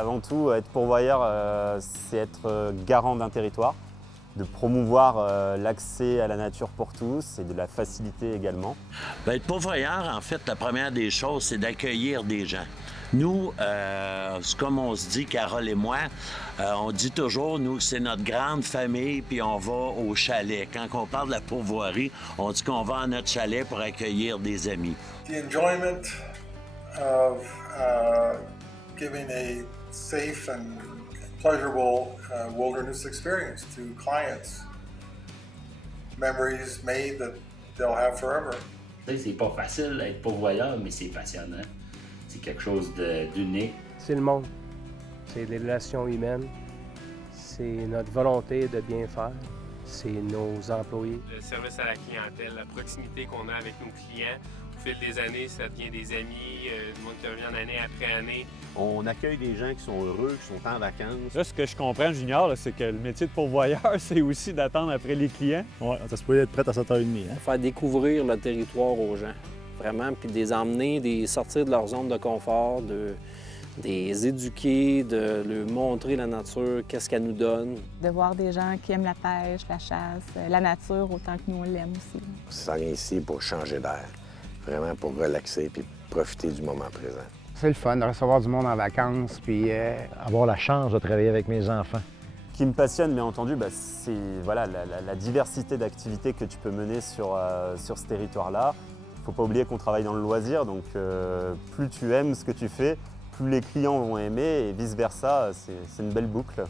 Avant tout, être pourvoyeur, c'est être garant d'un territoire, de promouvoir l'accès à la nature pour tous et de la faciliter également. Bien, être pourvoyeur, en fait, la première des choses, c'est d'accueillir des gens. Nous, c'est comme on se dit, Carole et moi, on dit toujours, nous, c'est notre grande famille, puis on va au chalet. Quand on parle de la pourvoirie, on dit qu'on va à notre chalet pour accueillir des amis. The enjoyment of giving a safe and pleasurable wilderness experience to clients. Memories made that they'll have forever. C'est pas facile d'être pourvoyeur, mais c'est passionnant. C'est quelque chose d'unique. C'est le monde, c'est les relations humaines, c'est notre volonté de bien faire, c'est nos employés. Le service à la clientèle, la proximité qu'on a avec nos clients. Au fil des années, ça devient des amis, du monde qui revient année après année. On accueille des gens qui sont heureux, qui sont en vacances. Là, ce que je comprends, Junior, là, c'est que le métier de pourvoyeur, c'est aussi d'attendre après les clients. Oui, ça se peut être prêt à 7h30. Hein? Faire découvrir le territoire aux gens, vraiment, puis de les emmener, de les sortir de leur zone de confort, de les éduquer, de leur montrer la nature, qu'est-ce qu'elle nous donne. De voir des gens qui aiment la pêche, la chasse, la nature autant que nous on l'aime aussi. Ça vient ici pour changer d'air, vraiment pour relaxer puis profiter du moment présent. C'est le fun de recevoir du monde en vacances puis avoir la chance de travailler avec mes enfants. Ce qui me passionne, bien entendu, c'est voilà, la diversité d'activités que tu peux mener sur ce territoire-là. Il ne faut pas oublier qu'on travaille dans le loisir, donc plus tu aimes ce que tu fais, plus les clients vont aimer et vice-versa, c'est une belle boucle.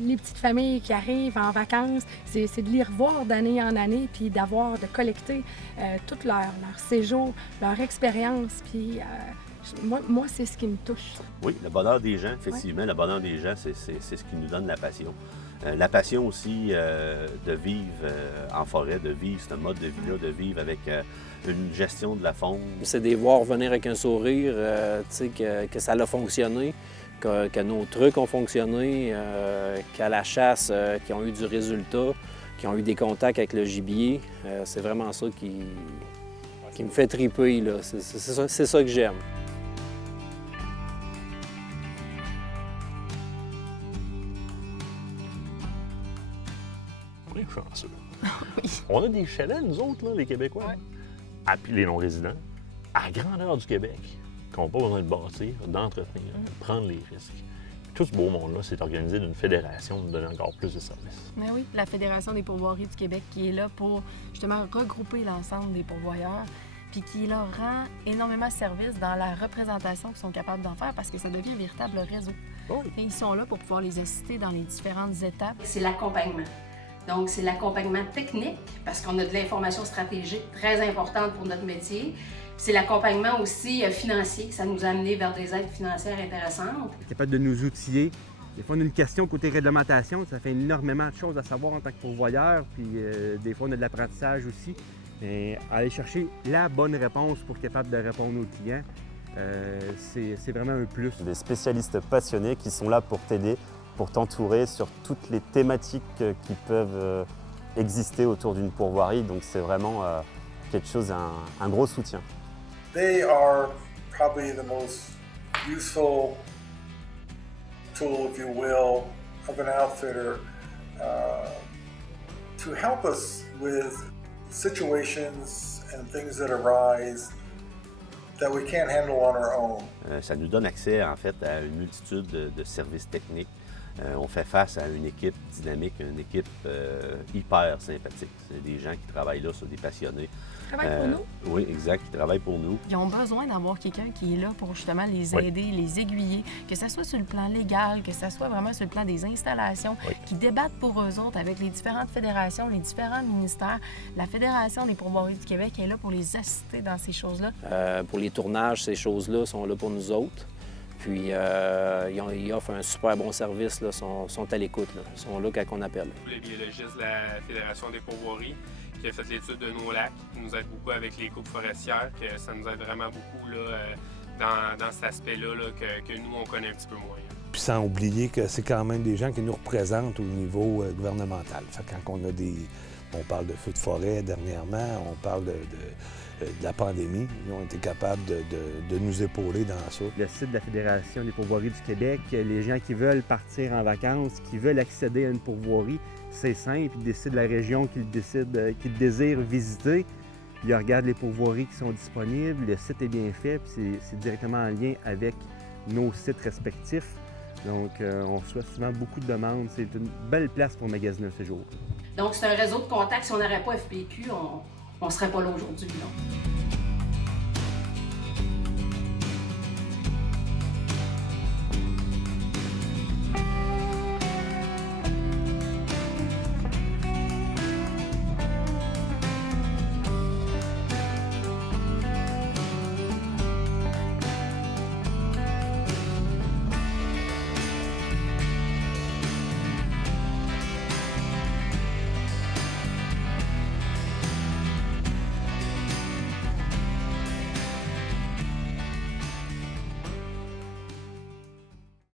Les petites familles qui arrivent en vacances, c'est de les revoir d'année en année, puis de collecter tout leur séjour, leur expérience, puis moi c'est ce qui me touche. Oui, le bonheur des gens, effectivement, le bonheur des gens, c'est ce qui nous donne la passion. La passion aussi de vivre en forêt, de vivre ce mode de vie-là, de vivre avec une gestion de la faune. C'est de les voir revenir avec un sourire, que ça a fonctionné, que nos trucs ont fonctionné, qu'à la chasse, qu'ils ont eu du résultat, qu'ils ont eu des contacts avec le gibier. C'est vraiment ça qui me fait triper, là. C'est ça que j'aime. On est chanceux. Oui. On a des chalets, nous autres, là, les Québécois. Ouais. Puis les non-résidents, à la grandeur du Québec, qui n'ont pas besoin de bâtir, d'entretenir, de prendre les risques. Puis tout ce beau monde-là, c'est organisé d'une fédération, de donner encore plus de services. Mais oui, la Fédération des pourvoiries du Québec qui est là pour justement regrouper l'ensemble des pourvoyeurs, puis qui leur rend énormément de services dans la représentation qu'ils sont capables d'en faire parce que ça devient un véritable réseau. Oui. Et ils sont là pour pouvoir les assister dans les différentes étapes. C'est l'accompagnement. Donc, c'est l'accompagnement technique, parce qu'on a de l'information stratégique très importante pour notre métier. C'est l'accompagnement aussi financier, ça nous a amené vers des aides financières intéressantes. On est capable de nous outiller. Des fois, on a une question côté réglementation, ça fait énormément de choses à savoir en tant que pourvoyeur, puis des fois, on a de l'apprentissage aussi. Mais aller chercher la bonne réponse pour être capable de répondre aux clients, c'est vraiment un plus. Des spécialistes passionnés qui sont là pour t'aider, pour t'entourer sur toutes les thématiques qui peuvent exister autour d'une pourvoirie. Donc c'est vraiment quelque chose, un gros soutien. They are probably the most useful tool, if you will, of an outfitter to help us with situations and things that arise that we can't handle on our own. Ça nous donne accès, en fait, à une multitude de services techniques. On fait face à une équipe dynamique, une équipe hyper sympathique. C'est des gens qui travaillent là, sont des passionnés. Qui travaillent pour nous? Oui, exact, qui travaillent pour nous. Ils ont besoin d'avoir quelqu'un qui est là pour justement les aider, les aiguiller, que ce soit sur le plan légal, que ce soit vraiment sur le plan des installations, qui débattent pour eux autres avec les différentes fédérations, les différents ministères. La Fédération des pourvoiries du Québec est là pour les assister dans ces choses-là. Pour les tournages, ces choses-là sont là pour nous autres. Puis, ils offrent un super bon service, là, sont à l'écoute, ils sont là quand on appelle. Le biologiste de la Fédération des pourvoiries qui a fait l'étude de nos lacs, qui nous aide beaucoup avec les coupes forestières, que ça nous aide vraiment beaucoup là, dans cet aspect-là que nous, on connaît un petit peu moins. Puis sans oublier que c'est quand même des gens qui nous représentent au niveau gouvernemental. Fait que quand on parle de feux de forêt dernièrement, on parle de la pandémie, ils ont été capables de nous épauler dans ça. Le site de la Fédération des pourvoiries du Québec, les gens qui veulent partir en vacances, qui veulent accéder à une pourvoirie, c'est simple, ils décident la région qu'ils désirent visiter. Ils regardent les pourvoiries qui sont disponibles, le site est bien fait, puis c'est directement en lien avec nos sites respectifs. Donc, on reçoit souvent beaucoup de demandes. C'est une belle place pour magasiner un séjour. Donc, c'est un réseau de contacts. Si on n'aurait pas FPQ, on ne serait pas là aujourd'hui.